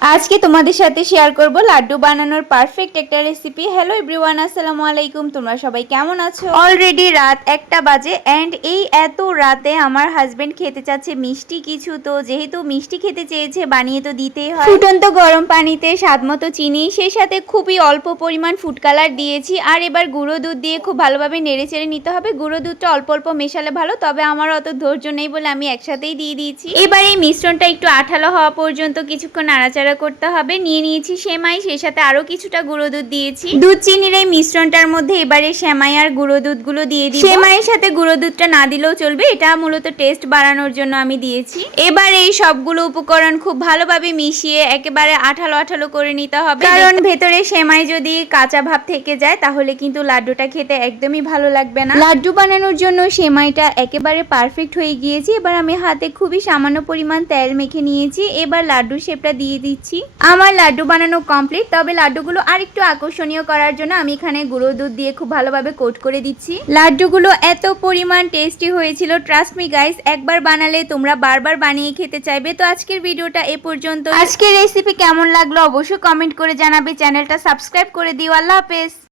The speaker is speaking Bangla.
আজকে তোমাদের সাথে শেয়ার করব লাড্ডু বানানোর পারফেক্ট একটা রেসিপি। হ্যালো এভরিওয়ান, আসসালামু আলাইকুম। তোমরা সবাই কেমন আছো? অলরেডি রাত 1টা বাজে এন্ড এই এত রাতে আমার হাজবেন্ড খেতে চাচ্ছে মিষ্টি কিছু। তো যেহেতু মিষ্টি খেতে চেয়েছে বানিয়ে তো দিতেই হয়। ফুটন্ত গরম পানিতে স্বাদমতো চিনি, সেই সাথে খুবই অল্প পরিমাণ ফুড কালার দিয়েছি। আর এবার গুঁড়ো দুধ দিয়ে খুব ভালোভাবে নেড়েচেড়ে নিতে হবে। গুঁড়ো দুধটা অল্প অল্প মেশালে ভালো, তবে আমার অত ধৈর্য নেই বলে আমি একসাথেই দিয়ে দিয়েছি। এবার এই মিশ্রণটা একটু আঠালো হওয়া পর্যন্ত কিছুক্ষণ নাড়াচাড়া করতে হবে। নিয়ে নিয়েছি সেমাই, সেই সাথে আরো কিছুটা গুঁড়ো দুধ দিয়েছি। দুধ চিনির এই মিশ্রণটার মধ্যে এবারে সেমাই আর গুঁড়ো দুধগুলো দিয়ে দিই। সেমাইয়ের সাথে গুঁড়ো দুধটা না দিলেও চলবে, এটা মূলত টেস্ট বাড়ানোর জন্য আমি দিয়েছি। এবার এই সবগুলো উপকরণ খুব ভালোভাবে মিশিয়ে একেবারে আঠালো আঠালো করে নিতে হবে, কারণ ভেতরে সেমাই যদি কাঁচা ভাব থেকে যায় তাহলে কিন্তু লাড্ডুটা খেতে একদমই ভালো লাগবে না। লাড্ডু বানানোর জন্য সেমাইটা একেবারে পারফেক্ট হয়ে গিয়েছে। এবার আমি হাতে খুবই সামান্য পরিমাণ তেল মেখে নিয়েছি। এবার লাড্ডু শেপটা দিয়ে দিচ্ছি। আমার লাড্ডু বানানো কমপ্লিট, তবে লাড্ডুগুলো আরেকটু আকর্ষণীয় করার জন্য আমি এখানে গুঁড়ো দুধ দিয়ে খুব ভালোভাবে কোট করে দিচ্ছি। লাড্ডুগুলো এত পরিমাণ টেস্টি হয়েছিল, ট্রাস্ট মি গাইস, একবার বানালে তোমরা বারবার বানিয়ে খেতে চাইবে। তো আজকের ভিডিওটা এ পর্যন্ত। আজকের রেসিপি কেমন লাগলো অবশ্যই কমেন্ট করে জানাবে। চ্যানেলটা সাবস্ক্রাইব করে দিও। আল্লাহ হাফেজ।